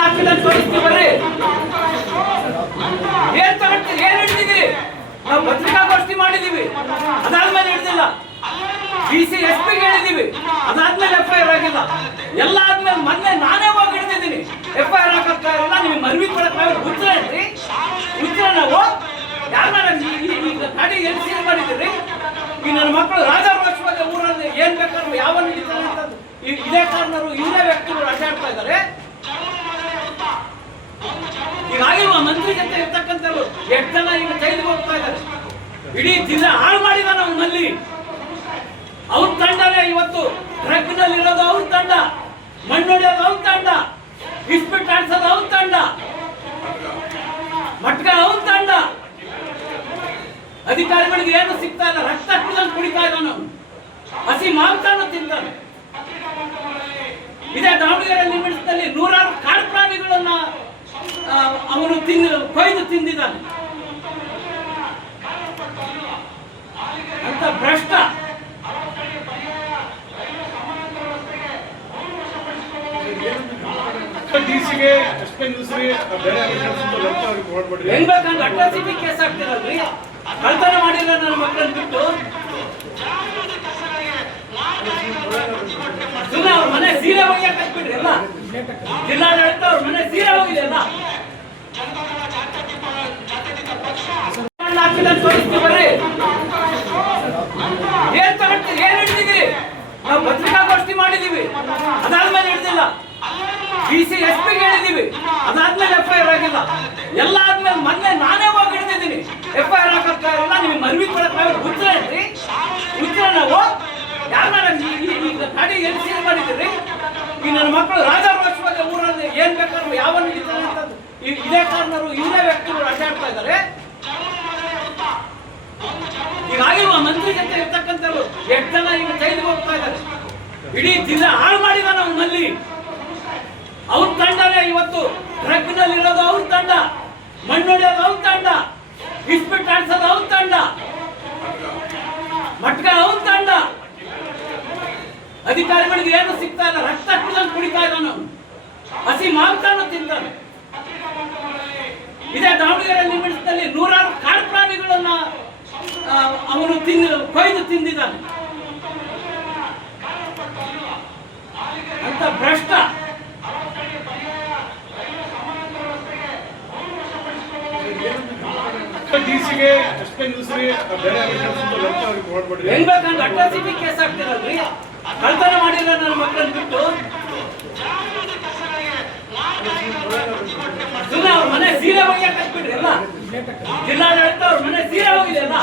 ಹಾಕಿದ ತೋರಿಸ್ತೀವಿ ಬರ್ರಿ. ಏನ್ ತಗೊಂಡ್ತೀರಿ, ಏನ್ ಹಿಡಿದಿದ್ದೀರಿ? ನಾವು ಪತ್ರಿಕಾಗೋಷ್ಠಿ ಮಾಡಿದೀವಿ, ಅದಾದ್ಮೇಲೆ ಹಿಡಿದಿಲ್ಲ. DC SP ಗೆ ಹೇಳಿದೀವಿ, ಅದಾದ್ಮೇಲೆ FIR ಆಗಿಲ್ಲ. ಎಲ್ಲ ಆದ್ಮೇಲೆ ಮೊನ್ನೆ ನಾನೇ ಹೋಗಿ ಹಿಡಿದಿದ್ದೀನಿ. FIR ಹಾಕತ್ತಾ ಇರಲ್ಲ, ನಿಮ್ಗೆ ಮನವಿ ಕೊಡಕ್ಕೆ ಉತ್ತರ ಹೇಳ್ರಿ. ಉತ್ತರ ನಾವು ಯಾರನ್ನ ಗಾಡಿ ಎಲ್ಲಿ ಸೀಲ್ ಮಾಡಿದ್ದೀರಿ? ಈ ನನ್ನ ಮಕ್ಕಳು ರಾಜಾರೋಷವಾಗಿ ಊರಲ್ಲಿ ಏನ್ ಬೇಕಾದ್ರೂ ಯಾವ ಹಿಡಿತಾರೆ ಅಂತ ಇದೇ ಕಾರಣರು ಇದೇ ವ್ಯಕ್ತಿಗಳು ಅಡ್ಡಾಡ್ತಾ ಇದ್ದಾರೆ. ಈಗಾಗಿರುವ ಮಂತ್ರಿ ಜೊತೆ ಇರ್ತಕ್ಕಂಥವ್ರು 8 ಜನ ಈಗ ಜೈಲಿಗೆ ಹೋಗ್ತಾ ಇದ್ದಾರೆ. ಇಡೀ ಜಿಲ್ಲೆ ಹಾಳು ಮಾಡಿದ ನಮ್ಮಲ್ಲಿ. ಅವ್ರ ತಂಡನೇ ಇವತ್ತು ಡ್ರಗ್ ನಲ್ಲಿ ಇರೋದು ಅವ್ರ ತಂಡ, ಮಣ್ಣು ಹೊಡೆಯೋದು ಅವ್ರ ತಂಡ, ಇಸ್ಪಿಟ್ ಆಡ್ಸೋದು ಅವ್ರ ತಂಡ, ಮಟ್ಕ ಅವ್ರ ತಂಡ. ಅಧಿಕಾರಿಗಳಿಗೆ ಏನು ಸಿಗ್ತಾ ಇಲ್ಲ, ರಕ್ತ ಕುಡಿತಾ ಇದ್ದಾನು, ಹಸಿ ಮಾಂಸವನ್ನು ತಿಂತಾನೆ. ಇದೇ ದಾವಣಗೆರೆ ಲಿಮಿಟ್ಸ್ನಲ್ಲಿ 100 ಕಾಡು ಪ್ರಾಣಿಗಳನ್ನ ಅವನು ಕೊಯ್ದು ತಿಂದಿದ್ದಾನೆ. ಅಂತ ಭ್ರಷ್ಟ ಹೆಂಗ್ ಬೇಕಂದ್ರೆ ಅಟ್ರಾಸಿಟಿ ಕೇಸ್ ಆಗ್ತಿರಲ್ರಿ. ಕಳ್ತನ ಮಾಡಿಲ್ಲ ನನ್ನ ಮಕ್ಕಳನ್ನ ಬಿಟ್ಟು ಸುಮ್ಮನೆ ಅವ್ರ ಮನೆ ಸೀರೆ ಹೋಗಿ ಕಟ್ಬಿಡ್ರಿ. ಎಲ್ಲ ಜಿಲ್ಲಾಡಳಿತ ಅವ್ರ ಮನೆ ಸೀರೆ ಹೋಗಿದೆ. ಎಲ್ಲ ಹಾಕಿದ ತೋರಿಸ್ತೀವಿ ಬರ್ರಿ. ಏನ್ ತಗೊಂಡ್ತೀರಿ, ಏನ್ ಹಿಡಿದಿದ್ದೀರಿ? ನಾವು ಪತ್ರಿಕಾಗೋಷ್ಠಿ ಮಾಡಿದೀವಿ, ಅದಾದ್ಮೇಲೆ ಹಿಡಿದಿಲ್ಲ. DC SP ಗೆ ಹೇಳಿದೀವಿ, ಅದಾದ್ಮೇಲೆ FIR ಆಗಿಲ್ಲ. ಎಲ್ಲ ಆದ್ಮೇಲೆ ಮೊನ್ನೆ ನಾನೇ ಹೋಗಿ ಹಿಡಿದಿದ್ದೀನಿ. FIR ಹಾಕತ್ತಾ ಇರಲ್ಲ, ನಿಮ್ಗೆ ಮನವಿ ಕೊಡಕ್ಕೆ ಉತ್ತರ ಹೇಳ್ರಿ. ಉತ್ತರ ನಾವು ಯಾರನ್ನ ಗಾಡಿ ಎಲ್ಲಿ ಸೀಲ್ ಮಾಡಿದ್ದೀರಿ? ಈ ನನ್ನ ಮಕ್ಕಳು ರಾಜಾರೋಷವಾಗಿ ಊರಲ್ಲಿ ಏನ್ ಬೇಕಾದ್ರೂ ಯಾವ ಹಿಡಿತಾರೆ ಅಂತ ಇದೇ ಕಾರಣರು ಇದೇ ವ್ಯಕ್ತಿಗಳು ಅಡ್ಡಾಡ್ತಾ ಇದ್ದಾರೆ. ಈಗಾಗಿರುವ ಮಂತ್ರಿ ಜೊತೆ ಇರ್ತಕ್ಕಂಥವ್ರು 8 ಜನ ಈಗ ಜೈಲಿಗೆ ಹೋಗ್ತಾ ಇದ್ದಾರೆ. ಇಡೀ ಜಿಲ್ಲೆ ಹಾಳು ಮಾಡಿದ ನಮ್ಮಲ್ಲಿ. ಅವ್ರ ತಂಡನೇ ಇವತ್ತು ಡ್ರಗ್ ನಲ್ಲಿ ಇರೋದು ಅವ್ರ ತಂಡ, ಮಣ್ಣು ಹೊಡೆಯೋದು ಅವ್ರ ತಂಡ, ಇಸ್ಪಿಟ್ ಆಡ್ಸೋದು ಅವ್ರ ತಂಡ, ಮಟ್ಕ ಅವ್ರ ತಂಡ. ಅಧಿಕಾರಿಗಳಿಗೆ ಏನು ಸಿಗ್ತಾ ಇಲ್ಲ, ರಕ್ತ ಕುಡಿತಾ ಇದ್ದಾನು, ಹಸಿ ಮಾಂಸವನ್ನು ತಿಂತಾನೆ. ಇದೇ ದಾವಣಗೆರೆ ಲಿಮಿಟ್ಸ್ನಲ್ಲಿ 100 ಕಾಡು ಪ್ರಾಣಿಗಳನ್ನ ಅವನು ಕೊಯ್ದು ತಿಂದಿದ್ದಾನೆ. ಅಂತ ಭ್ರಷ್ಟ ಹೆಂಗ್ ಬೇಕಂದ್ರೆ ಅಟ್ರಾಸಿಟಿ ಕೇಸ್ ಆಗ್ತಿರಲ್ರಿ. ಕಳ್ತನ ಮಾಡಿಲ್ಲ ನನ್ನ ಮಕ್ಕಳನ್ನ ಬಿಟ್ಟು ಸುಮ್ಮನೆ ಅವ್ರ ಮನೆ ಸೀರೆ ಹೋಗಿ ಕಟ್ಬಿಡ್ರಿ. ಎಲ್ಲ ಜಿಲ್ಲಾಡಳಿತ ಅವ್ರ ಮನೆ ಸೀರೆ ಹೋಗಿದೆ. ಎಲ್ಲ